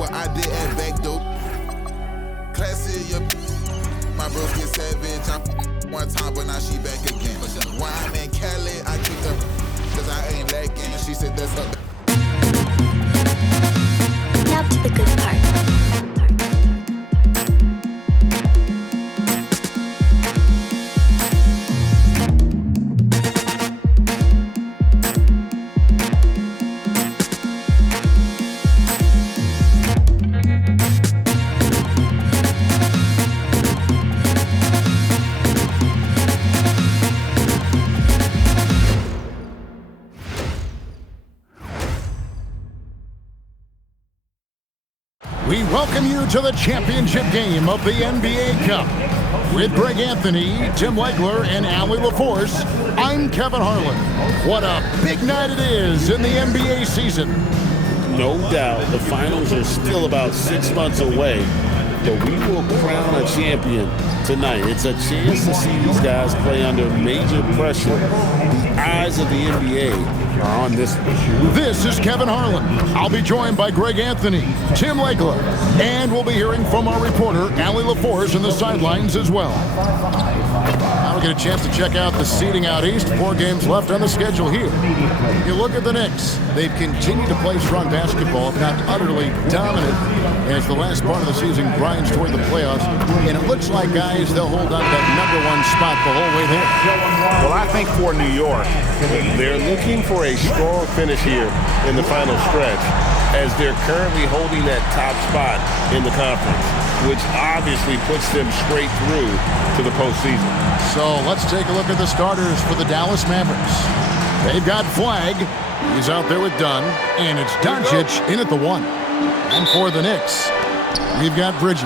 what I did at back door. Classy, my bros get savage. I'm one time, but now she back again. When I'm in Cali, I kicked her, cause I ain't lacking. She said that's her. Now to the good part. We welcome you to the championship game of the NBA Cup. With Greg Anthony, Tim Legler, and Allie LaForce, I'm Kevin Harlan. What a big night it is in the NBA season. No doubt, the finals are still about 6 months away, but we will crown a champion tonight. It's a chance to see these guys play under major pressure. The eyes of the NBA are on this one. This is Kevin Harlan. I'll be joined by Greg Anthony, Tim Legler, and we'll be hearing from our reporter, Allie LaForce, in the sidelines as well. Now we get a chance to check out the seeding out east. 4 games left on the schedule here. You look at the Knicks. They've continued to play strong basketball, if not utterly dominant, as the last part of the season grinds toward the playoffs. And it looks like, guys, they'll hold on to that #1 spot the whole way there. Well, I think for New York, they're looking for a strong finish here in the final stretch, as they're currently holding that top spot in the conference, which obviously puts them straight through to the postseason. So let's take a look at the starters for the Dallas Mavericks. They've got Flagg. He's out there with Dunn. And it's Doncic in at the 1. And for the Knicks, we've got Bridges.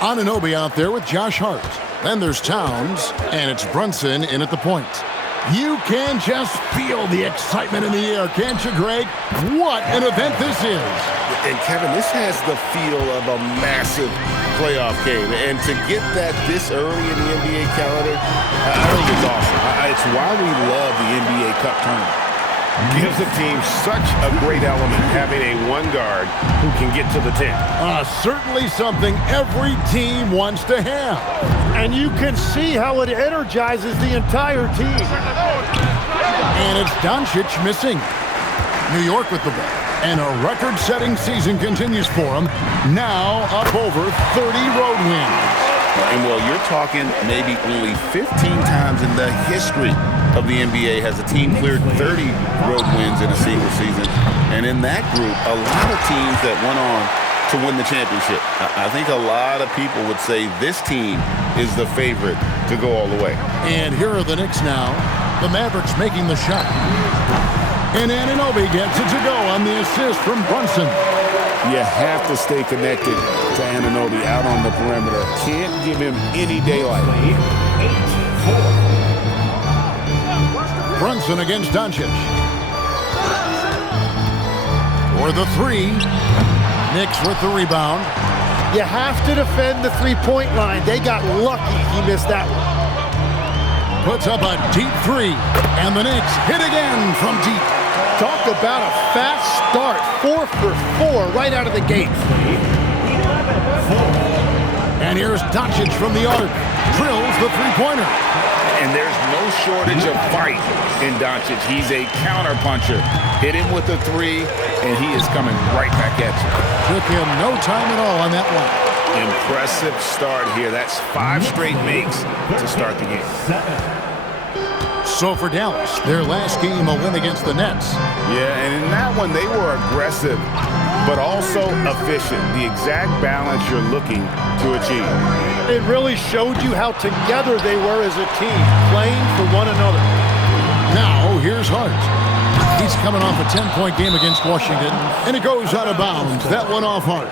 Anunoby out there with Josh Hart. Then there's Towns. And it's Brunson in at the point. You can just feel the excitement in the air, can't you, Greg? What an event this is. And, Kevin, this has the feel of a massive playoff game. And to get that this early in the NBA calendar, I think it's awesome. It's why we love the NBA Cup tournament. Gives the team such a great element having a one guard who can get to the 10. Certainly something every team wants to have. And you can see how it energizes the entire team. And it's Doncic missing. New York with the ball. And a record-setting season continues for him. Now up over 30 road wins. And, well, you're talking maybe only 15 times in the history of the NBA has a team cleared 30 road wins in a single season. And in that group, a lot of teams that went on to win the championship. I think a lot of people would say this team is the favorite to go all the way. And here are the Knicks now. The Mavericks making the shot. And Anunoby gets it to go on the assist from Brunson. You have to stay connected to Anunoby out on the perimeter. Can't give him any daylight. Brunson against Doncic. For the 3. Knicks with the rebound. You have to defend the three-point line. They got lucky he missed that one. Puts up a deep 3. And the Knicks hit again from deep. Talk about a fast start. 4 for 4 right out of the gate. And here's Doncic from the arc. Drills the three-pointer. And there's no shortage of fight in Doncic. He's a counter-puncher. Hit him with a 3, and he is coming right back at you. Took him no time at all on that one. Impressive start here. That's 5 straight makes to start the game. So for Dallas, their last game a win against the Nets. Yeah, and in that one, they were aggressive, but also efficient. The exact balance you're looking to achieve. It really showed you how together they were as a team, playing for one another. Now, here's Hart. He's coming off a 10-point game against Washington, and it goes out of bounds. That one off Hart.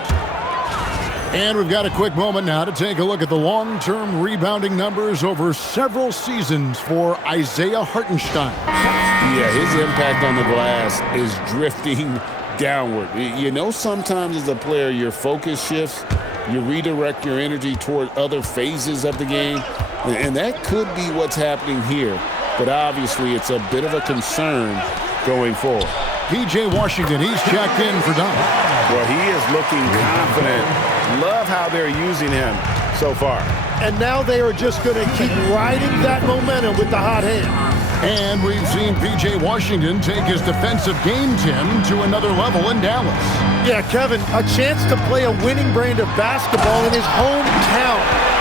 And we've got a quick moment now to take a look at the long-term rebounding numbers over several seasons for Isaiah Hartenstein. Yeah, his impact on the glass is drifting downward. You know, sometimes as a player, your focus shifts. You redirect your energy toward other phases of the game. And that could be what's happening here. But obviously, it's a bit of a concern going forward. P.J. Washington. He's checked in for Dunn. Well, he is looking confident. Love how they're using him so far. And now they are just going to keep riding that momentum with the hot hand. And we've seen P.J. Washington take his defensive game, Tim, to another level in Dallas. Yeah, Kevin, a chance to play a winning brand of basketball in his hometown.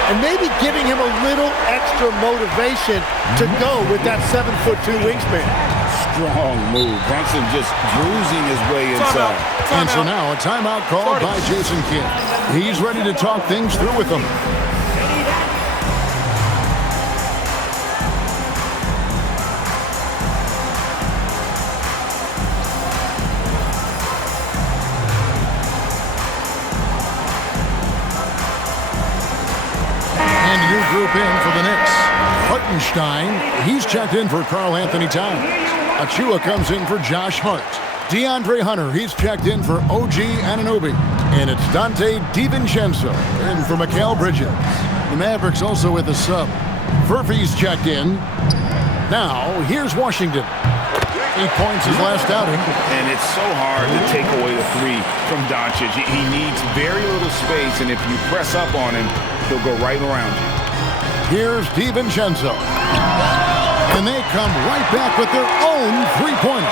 And maybe giving him a little extra motivation to go with that 7'2" wingspan. Strong move. Brunson just bruising his way inside. And so now a timeout called by Jason Kidd. He's ready to talk things through with them. Group in for the Knicks. Hartenstein, he's checked in for Karl Anthony Towns. Achua comes in for Josh Hart. DeAndre Hunter, he's checked in for OG Anunoby. And it's Dante DiVincenzo in for Mikal Bridges. The Mavericks also with a sub. Furphy's checked in. Now, here's Washington. 8 points his last outing. And it's so hard to take away the three from Doncic. He needs very little space, and if you press up on him, he'll go right around you. Here's DiVincenzo. And they come right back with their own three-pointer.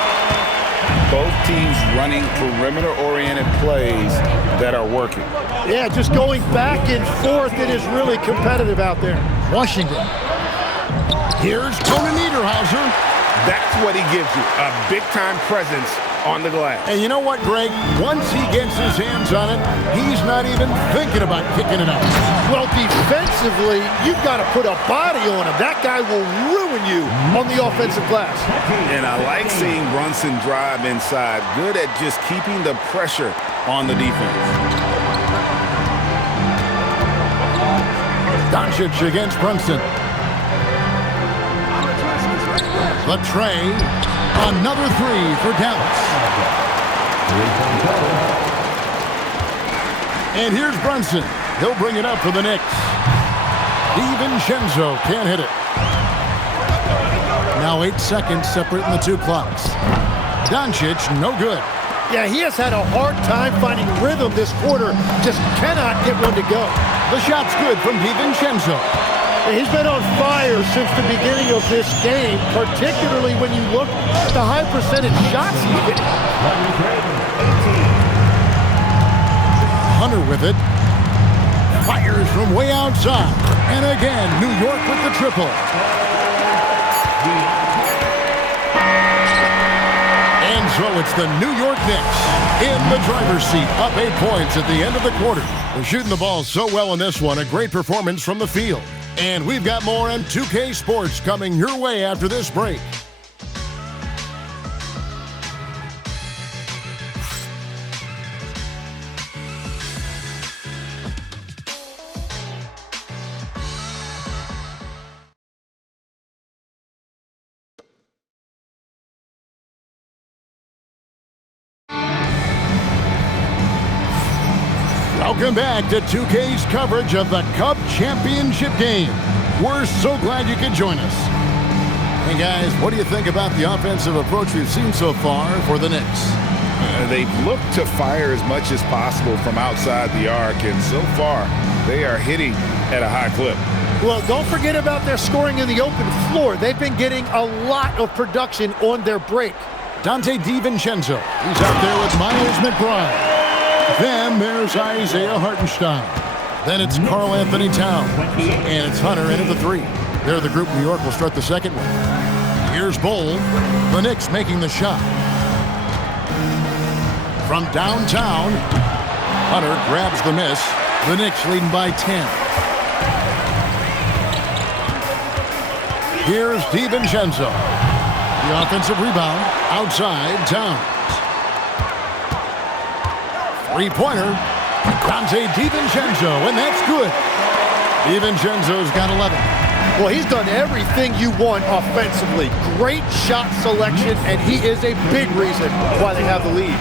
Both teams running perimeter-oriented plays that are working. Yeah, just going back and forth. It is really competitive out there. Washington. Here's Tony Niederhauser. That's what he gives you, a big-time presence on the glass. And you know what, Greg? Once he gets his hands on it, he's not even thinking about kicking it out. Well, defensively, you've got to put a body on him. That guy will ruin you on the offensive glass. And I like seeing Brunson drive inside. Good at just keeping the pressure on the defense. Doncic against Brunson. The tray, another three for Dallas. And here's Brunson. He'll bring it up for the Knicks. DiVincenzo can't hit it. Now 8 seconds separating the two clocks. Doncic, no good. Yeah, he has had a hard time finding rhythm this quarter. Just cannot get one to go. The shot's good from DiVincenzo. He's been on fire since the beginning of this game, particularly when you look at the high percentage shots he's getting. Hunter with it. Fires from way outside. And again, New York with the triple. And so it's the New York Knicks in the driver's seat, up 8 points at the end of the quarter. They're shooting the ball so well in this one, a great performance from the field. And we've got more on 2K Sports coming your way after this break. Welcome back to 2K's coverage of the Cup Championship game. We're so glad you could join us. Hey guys, what do you think about the offensive approach we've seen so far for the Knicks? They've looked to fire as much as possible from outside the arc, and so far they are hitting at a high clip. Well, don't forget about their scoring in the open floor. They've been getting a lot of production on their break. Dante DiVincenzo, he's out there with Miles McBride. Then there's Isaiah Hartenstein. Then it's Karl Anthony Towns. And it's Hunter in at the three. They're the group New York will start the second with. Here's Bull. The Knicks making the shot. From downtown, Hunter grabs the miss. The Knicks leading by 10. Here's DiVincenzo. The offensive rebound outside Towns. Three-pointer, Dante DiVincenzo, and that's good. DiVincenzo's got 11. Well, he's done everything you want offensively. Great shot selection, and he is a big reason why they have the lead.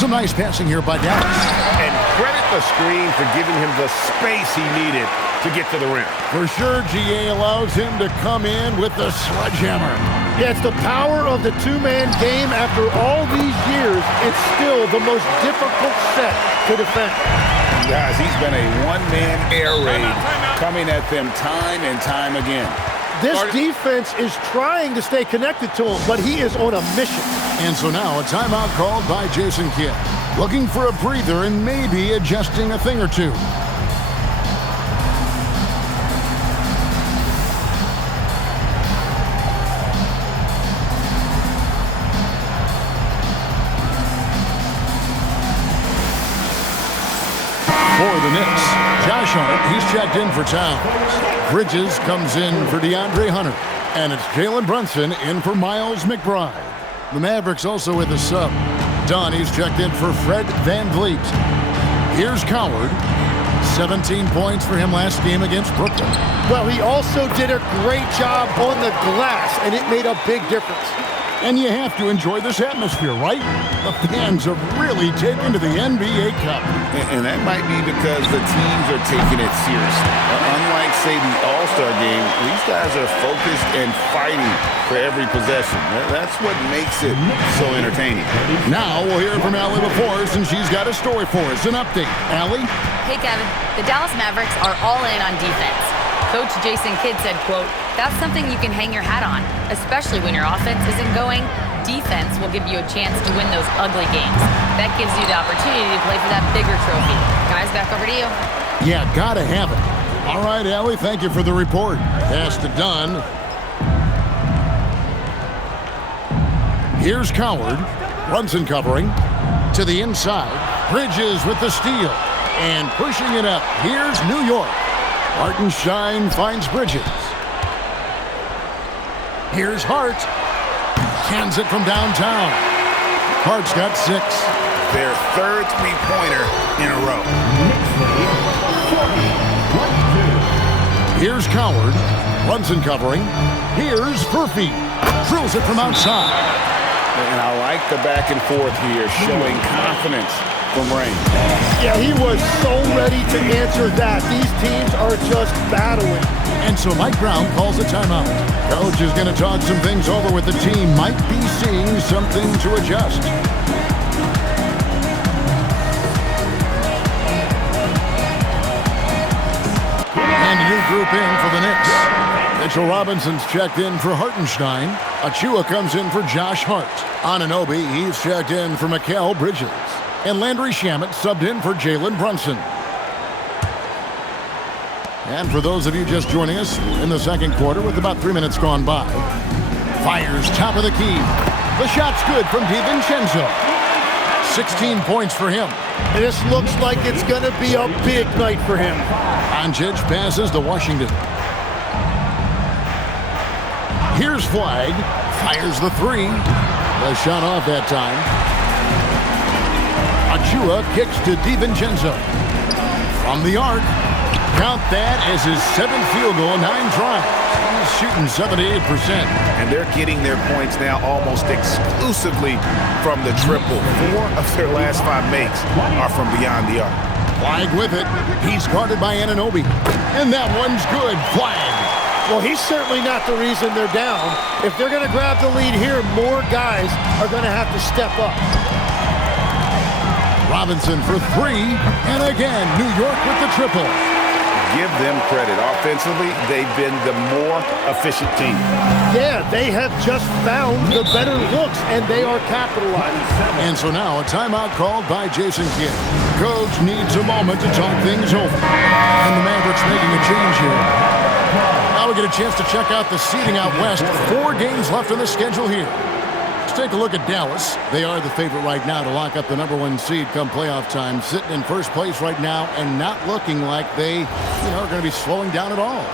Some nice passing here by Dallas. And credit the screen for giving him the space he needed to get to the rim. For sure, GA allows him to come in with the sledgehammer. Yeah, it's the power of the two-man game. After all these years, it's still the most difficult set to defend. Guys, he's been a one-man air raid coming at them time and time again. This defense is trying to stay connected to him, but he is on a mission. And so now a timeout called by Jason Kidd. Looking for a breather and maybe adjusting a thing or two. For the Knicks, Josh Hart, he's checked in for Towns. Bridges comes in for DeAndre Hunter. And it's Jalen Brunson in for Miles McBride. The Mavericks also with a sub. Dunn, he's checked in for Fred VanVleet. Here's Coward. 17 points for him last game against Brooklyn. Well, he also did a great job on the glass, and it made a big difference. And you have to enjoy this atmosphere, right? The fans have really taken to the NBA Cup. And that might be because the teams are taking it seriously. Unlike, say, the All-Star game, these guys are focused and fighting for every possession. That's what makes it so entertaining. Now we'll hear from Allie LaForce, and she's got a story for us. An update. Allie? Hey, Kevin. The Dallas Mavericks are all in on defense. Coach Jason Kidd said, quote, "That's something you can hang your hat on, especially when your offense isn't going. Defense will give you a chance to win those ugly games. That gives you the opportunity to play for that bigger trophy." Guys, back over to you. Yeah, gotta have it. All right, Allie, thank you for the report. Pass to Dunn. Here's Coward. Brunson covering. To the inside. Bridges with the steal. And pushing it up. Here's New York. Hartenstein finds Bridges. Here's Hart. Cans it from downtown. Hart's got 6. Their third three-pointer in a row. Here's Coward. Brunson covering. Here's Furphy. Drills it from outside. And I like the back and forth here, showing confidence from Rain. Yeah, he was so ready to answer that. These teams are just battling. And so Mike Brown calls a timeout. Coach is going to talk some things over with the team. Might be seeing something to adjust. And a new group in for the Knicks. Mitchell Robinson's checked in for Hartenstein. Achua comes in for Josh Hart. Anunoby, he's checked in for Mikal Bridges. And Landry Shamet subbed in for Jalen Brunson. And for those of you just joining us in the second quarter with about 3 minutes gone by, fires top of the key. The shot's good from DiVincenzo. 16 points for him. And this looks like it's going to be a big night for him. Doncic passes to Washington. Here's Flag. Fires the 3. The shot off that time. Achua kicks to DiVincenzo. From the arc. Count that as his 7th field goal in 9 tries. He's shooting 78%. And they're getting their points now almost exclusively from the triple. 4 of their last 5 makes are from beyond the arc. Flag with it. He's guarded by Anunoby. And that one's good. Flag. Well, he's certainly not the reason they're down. If they're going to grab the lead here, more guys are going to have to step up. Robinson for 3. And again, New York with the triple. Give them credit. Offensively, they've been the more efficient team. Yeah, they have just found the better looks, and they are capitalizing. And so now a timeout called by Jason Kidd. Coach needs a moment to talk things over. And the Mavericks making a change here. Now we get a chance to check out the seeding out west. 4 games left on the schedule here. Let's take a look at Dallas. They are the favorite right now to lock up the #1 seed come playoff time. Sitting in first place right now and not looking like they, are going to be slowing down at all.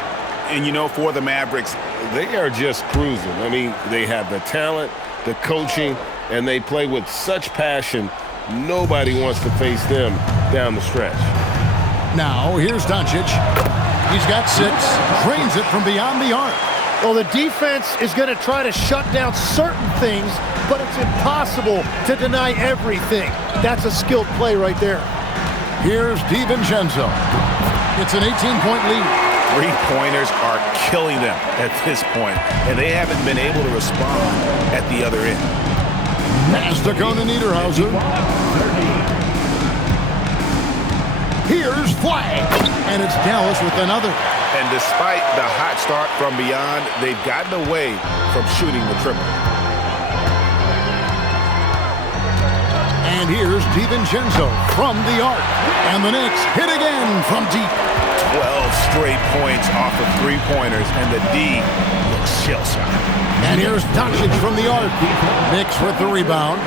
And, for the Mavericks, they are just cruising. I mean, they have the talent, the coaching, and they play with such passion. Nobody wants to face them down the stretch. Now, here's Doncic. He's got 6. Drains it from beyond the arc. Well, the defense is going to try to shut down certain things, but it's impossible to deny everything. That's a skilled play right there. Here's DiVincenzo. It's an 18-point lead. Three-pointers are killing them at this point, and they haven't been able to respond at the other end. Pass to Niederhauser. Here's Flag, and it's Dallas with another. And despite the hot start from beyond, they've gotten away from shooting the triple. And here's DiVincenzo from the arc. And the Knicks hit again from deep. 12 straight points off of three-pointers, and the D looks shell-shocked. And here's Doncic from the arc. Knicks with the rebound.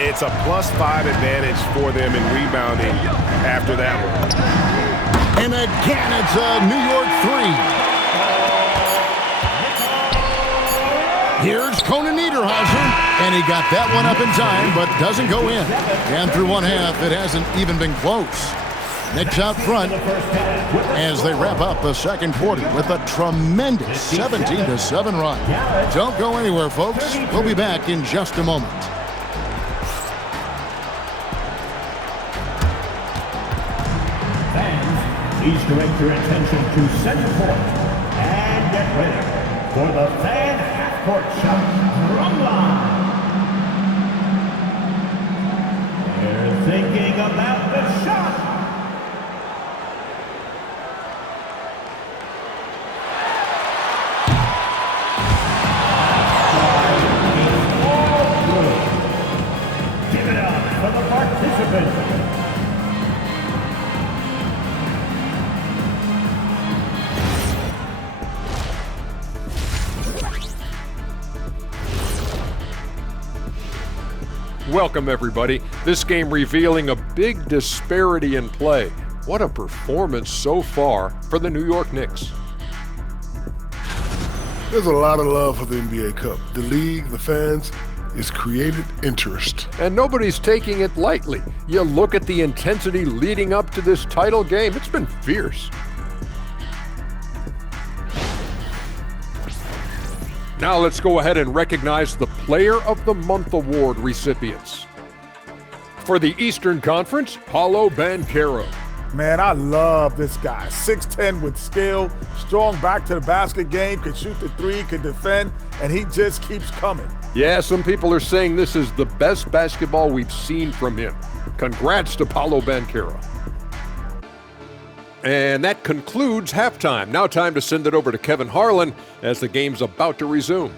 It's a +5 advantage for them in rebounding after that one. And again, it's a New York three. Here's Niederhauser, and he got that one up in time, but doesn't go in. And through one half, it hasn't even been close. Knicks out front as they wrap up the second quarter with a tremendous 17-7 run. Don't go anywhere, folks. We'll be back in just a moment. Please direct your attention to center court and get ready for the fan half-court shot drum line. They're thinking about the shot. Give it up for the participants. Welcome, everybody. This game revealing a big disparity in play. What a performance so far for the New York Knicks. There's a lot of love for the NBA Cup. The league, the fans, it's created interest. And nobody's taking it lightly. You look at the intensity leading up to this title game, it's been fierce. Now let's go ahead and recognize the Player of the Month Award recipients. For the Eastern Conference, Paolo Banchero. Man, I love this guy. 6'10" with skill, strong back to the basket game, can shoot the three, can defend, and he just keeps coming. Yeah, some people are saying this is the best basketball we've seen from him. Congrats to Paolo Banchero. And that concludes halftime. Now time to send it over to Kevin Harlan as the game's about to resume.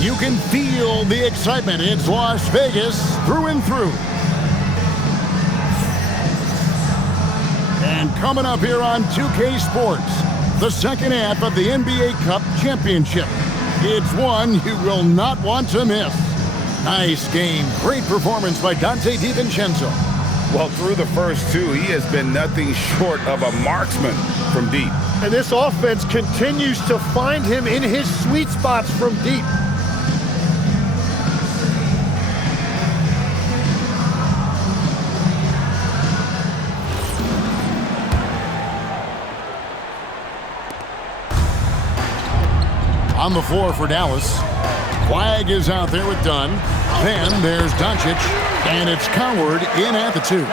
You can feel the excitement. It's Las Vegas through and through. And coming up here on 2K Sports, the second half of the NBA Cup Championship. It's one you will not want to miss. Nice game. Great performance by Dante DiVincenzo. Well, through the first two, he has been nothing short of a marksman from deep. And this offense continues to find him in his sweet spots from deep. On the floor for Dallas. Flag is out there with Dunn. Then there's Doncic, and it's Coward in at the two.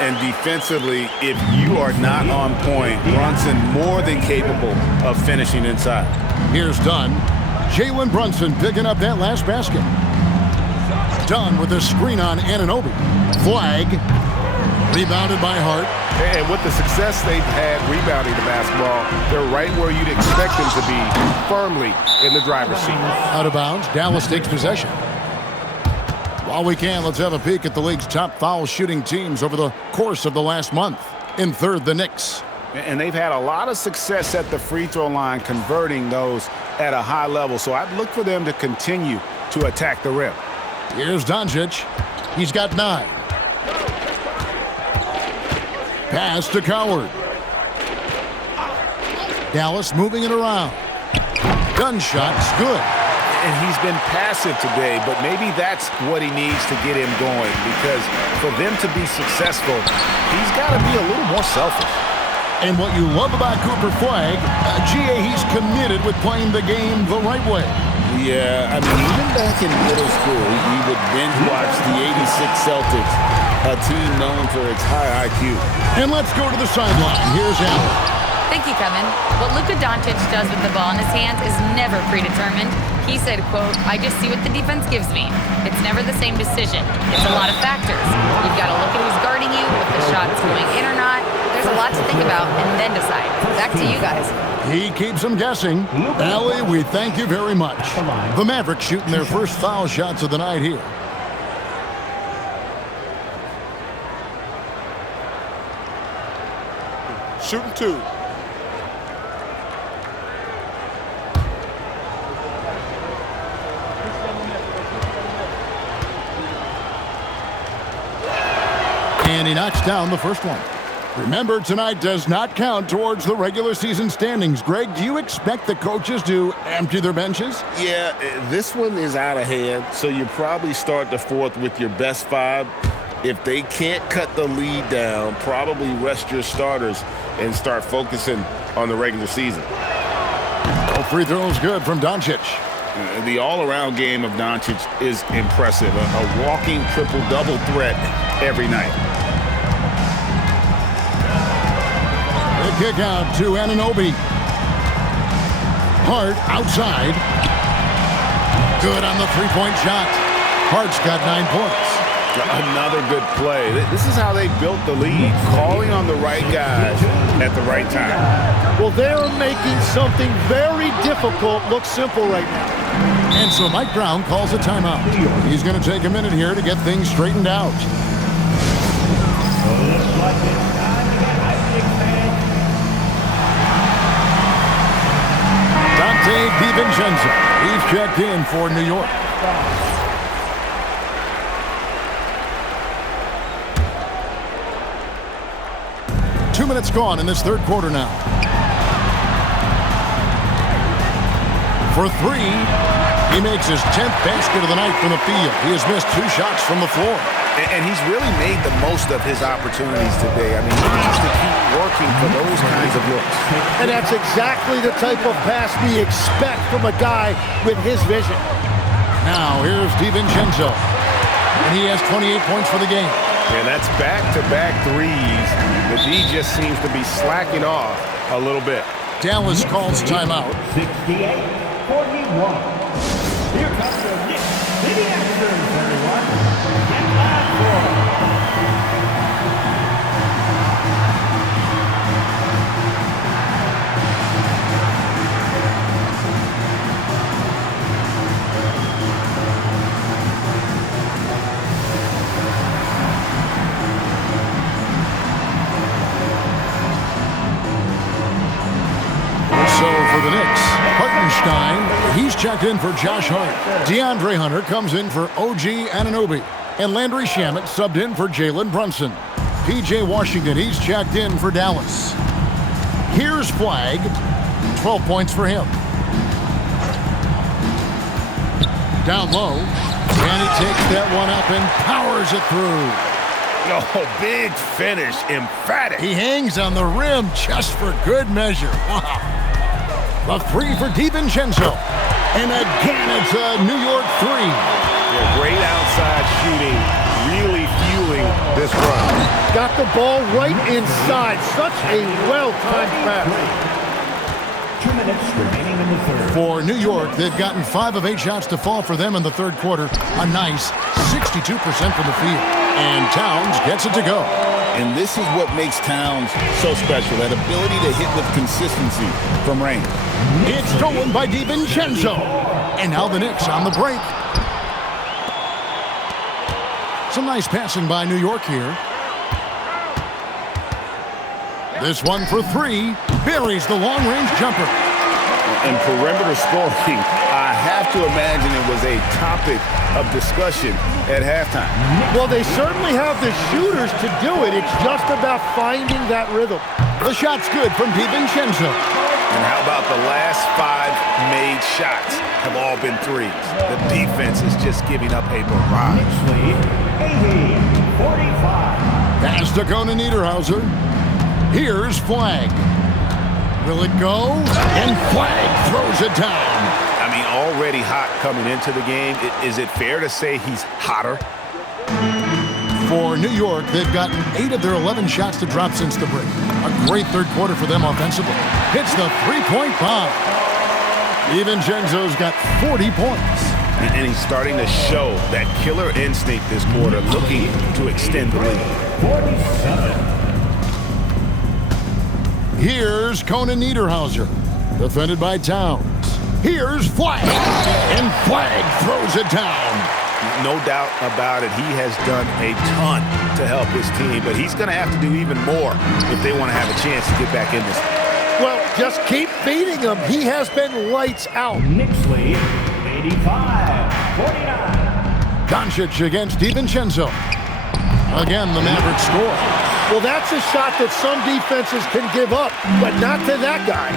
And defensively, if you are not on point, Brunson more than capable of finishing inside. Here's Dunn. Jalen Brunson picking up that last basket. Dunn with a screen on Anunoby. Flag. Rebounded by Hart. And with the success they've had rebounding the basketball, they're right where you'd expect them to be, firmly in the driver's seat. Out of bounds, Dallas takes possession. While we can, let's have a peek at the league's top foul shooting teams over the course of the last month. In third, the Knicks. And they've had a lot of success at the free throw line, converting those at a high level. So I'd look for them to continue to attack the rim. Here's Doncic. He's got 9. Pass to Coward. Dallas moving it around. Gun shot's good. And he's been passive today, but maybe that's what he needs to get him going, because for them to be successful, he's got to be a little more selfish. And what you love about Cooper Flagg, GA, he's committed with playing the game the right way. Yeah, I mean, even back in middle school, we would binge watch the '86 Celtics, a team known for its high IQ. And let's go to the sideline. Here's Allen. Thank you, Kevin. What Luka Doncic does with the ball in his hands is never predetermined. He said, quote, "I just see what the defense gives me. It's never the same decision. It's a lot of factors. You've got to look at who's guarding you, if the shot is going in or not. There's a lot to think about and then decide." Back to you guys. He keeps them guessing. Allie, we thank you very much. The Mavericks shooting their first foul shots of the night here. Shooting 2. And he knocks down the first one. Remember, tonight does not count towards the regular season standings. Greg, do you expect the coaches to empty their benches? Yeah, this one is out of hand, so you probably start the fourth with your best 5. If they can't cut the lead down, probably rest your starters and start focusing on the regular season. Oh, free throws good from Doncic. The all-around game of Doncic is impressive. A walking triple-double threat every night. The kick out to Anunoby. Hart outside. Good on the three-point shot. Hart's got 9 points. Another good play. This is how they built the lead, calling on the right guys at the right time. Well, they're making something very difficult look simple right now. And so Mike Brown calls a timeout. He's going to take a minute here to get things straightened out. Dante DiVincenzo. He's checked in for New York. Two minutes gone in this third quarter now. For 3, he makes his 10th basket of the night from the field. He has missed 2 shots from the floor. And he's really made the most of his opportunities today. I mean, he needs to keep working for those kinds of looks. And that's exactly the type of pass we expect from a guy with his vision. Now, here's DiVincenzo. And he has 28 points for the game. And that's back-to-back threes. The D just seems to be slacking off a little bit. Dallas calls timeout. 68-41. Here comes the Knicks City Actors, everyone. And live for For the Knicks, Hartenstein, he's checked in for Josh Hart. DeAndre Hunter comes in for OG Anunoby. And Landry Shamet subbed in for Jalen Brunson. P.J. Washington, he's checked in for Dallas. Here's Flagg, 12 points for him. Down low, and he takes that one up and powers it through. Oh, big finish, emphatic. He hangs on the rim just for good measure. Wow. A 3 for DiVincenzo. And again, it's a New York 3. Yeah, great outside shooting, really fueling this run. Got the ball right inside. Such a well-timed pass. 2 minutes remaining in the third. For New York, they've gotten 5 of 8 shots to fall for them in the third quarter. A nice 62% from the field. And Towns gets it to go. And this is what makes Towns so special, that ability to hit with consistency from range. It's stolen by DiVincenzo. And now the Knicks on the break. Some nice passing by New York here. This one for 3. Buries the long-range jumper. And perimeter scoring, I have to imagine it was a topic of discussion at halftime. Well, they certainly have the shooters to do it. It's just about finding that rhythm. The shot's good from DiVincenzo. And how about the last 5 made shots have all been threes? The defense is just giving up a barrage. Lead 80-45. Pass to Conan Niederhauser. Here's Flag. Will it go? And Flag throws it down. I mean, already hot coming into the game. Is it fair to say he's hotter? For New York, they've gotten 8 of their 11 shots to drop since the break. A great third quarter for them offensively. Hits the three-point bomb. DiVincenzo's got 40 points. And he's starting to show that killer instinct this quarter, looking to extend the lead. 47. Here's Conan Niederhauser, defended by Towns. Here's Flag, and Flag throws it down. No doubt about it, he has done a ton to help his team, but he's going to have to do even more if they want to have a chance to get back in this. Well, just keep feeding him. He has been lights out. Knicks lead 85-49. Doncic against DiVincenzo. Again, the Mavericks score. Well, that's a shot that some defenses can give up, but not to that guy.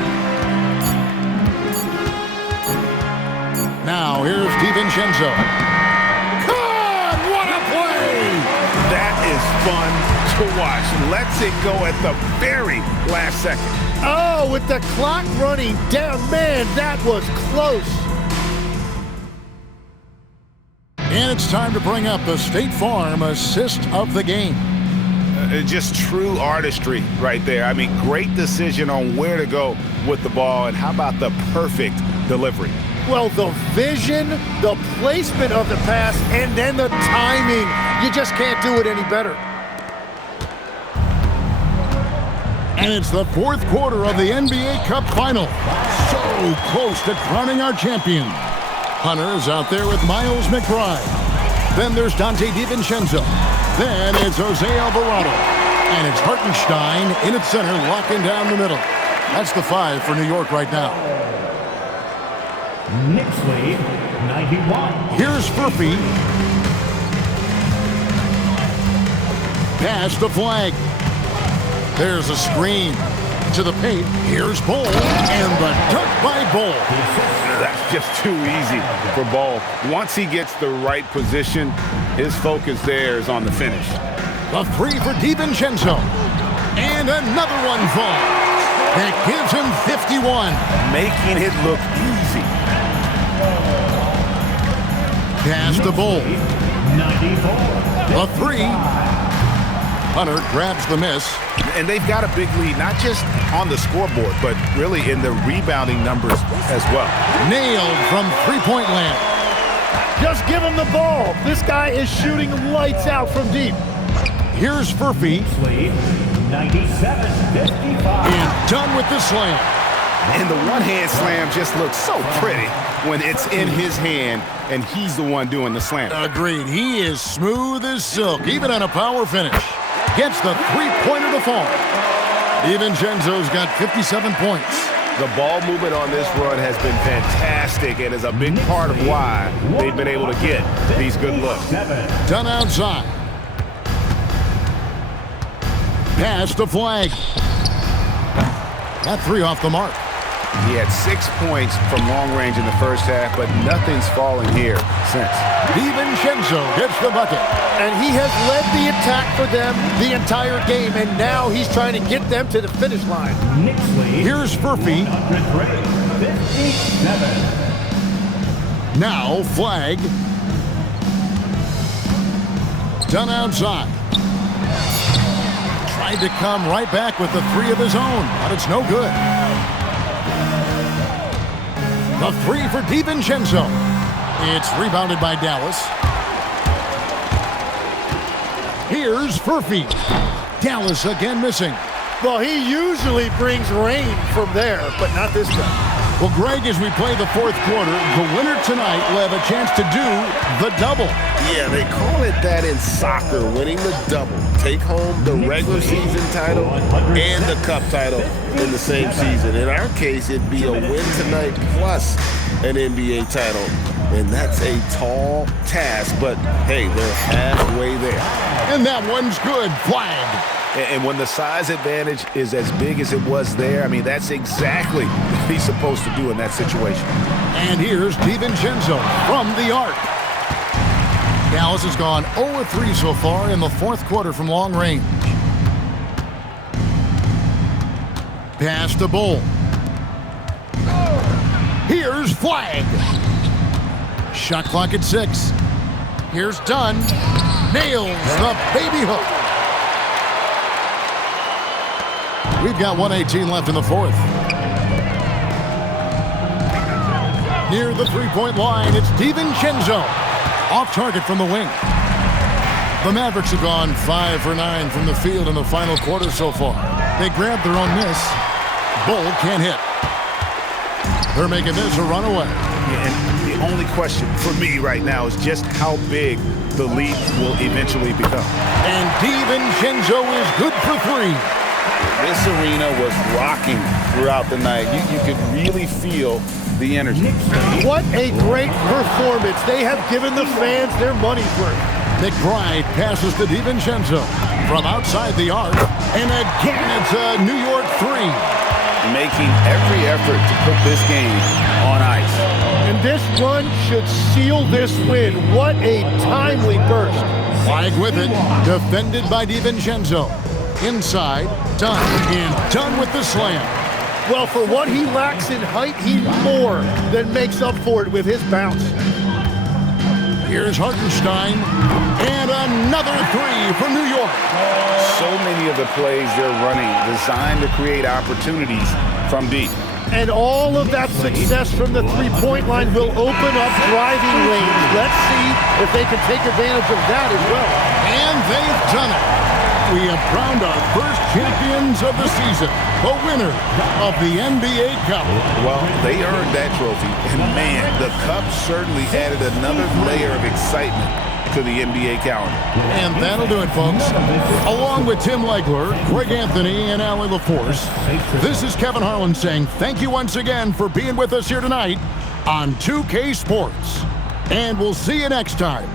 Now, here's DiVincenzo. God, what a play! That is fun to watch. Lets it go at the very last second. Oh, with the clock running down, man, that was close. And it's time to bring up the State Farm assist of the game. Just true artistry right there. I mean, great decision on where to go with the ball, and how about the perfect delivery? Well, the vision, the placement of the pass, and then the timing. You just can't do it any better. And it's the fourth quarter of the NBA Cup Final. So close to crowning our champion. Hunter is out there with Miles McBride. Then there's Dante DiVincenzo. Then it's Jose Alvarado. And it's Hartenstein in its center, locking down the middle. That's the 5 for New York right now. Knicks lead 91. Here's Furphy. Pass the Flag. There's a screen to the paint. Here's Bol. And the dunk by Bol. That's just too easy for Bol. Once he gets the right position, his focus there is on the finish. The 3 for DiVincenzo. And another one falls. It gives him 51. Making it look easy. Pass the Bol. 94. The 3. Hunter grabs the miss. And they've got a big lead, not just on the scoreboard, but really in the rebounding numbers as well. Nailed from three-point land. Just give him the ball. This guy is shooting lights out from deep. Here's Furphy. Lead 97-55. And done with the slam. And the one-hand slam just looks so pretty when it's in his hand and he's the one doing the slam. Agreed. He is smooth as silk, even on a power finish. Gets the three-pointer to fall. DiVincenzo's got 57 points. The ball movement on this run has been fantastic and is a big part of why they've been able to get these good looks. Done outside. Pass the Flag. That 3 off the mark. He had 6 points from long range in the first half, but nothing's fallen here since. DiVincenzo gets the bucket. And he has led the attack for them the entire game, and now he's trying to get them to the finish line. Knicks lead. Here's Furphy. 103-57. Now Flag. Done outside. Tried to come right back with the 3 of his own, but it's no good. The 3 for DiVincenzo. It's rebounded by Dallas. Here's Furphy. Dallas again missing. Well, he usually brings rain from there, but not this time. Well, Greg, as we play the fourth quarter, the winner tonight will have a chance to do the double. Yeah, they call it that in soccer, winning the double. Take home the regular season title and the cup title in the same season. In our case, it'd be a win tonight plus an NBA title. And that's a tall task, but hey, they're halfway there. And that one's good. Flag. And when the size advantage is as big as it was there, I mean, that's exactly what he's supposed to do in that situation. And here's DiVincenzo from the arc. Dallas has gone 0-3 so far in the fourth quarter from long range. Pass to Bull. Here's Flag. Shot clock at 6. Here's Dunn. Nails the baby hook. We've got 1:18 left in the fourth. Near the three-point line, it's DiVincenzo. Off target from the wing. The Mavericks have gone 5 for 9 from the field in the final quarter so far. They grabbed their own miss. Bull can't hit. They're making this a runaway. And the only question for me right now is just how big the lead will eventually become. And DiVincenzo is good for 3. This arena was rocking throughout the night. You could really feel the energy. What a great performance. They have given the fans their money's worth. McBride passes to DiVincenzo from outside the arc. And again, it's a New York 3. Making every effort to put this game on ice. And this run should seal this win. What a timely burst. Flag with it, defended by DiVincenzo. Inside, Dunn, and Dunn with the slam. Well, for what he lacks in height, he more than makes up for it with his bounce. Here's Hartenstein, and another 3 for New York. So many of the plays they're running designed to create opportunities from deep. And all of that success from the three-point line will open up driving lanes. Let's see if they can take advantage of that as well. And they've done it. We have crowned our first champions of the season, the winner of the NBA Cup. Well, they earned that trophy, and man, the Cup certainly added another layer of excitement to the NBA calendar. And that'll do it, folks. Along with Tim Legler, Greg Anthony, and Allie LaForce, this is Kevin Harlan saying thank you once again for being with us here tonight on 2K Sports. And we'll see you next time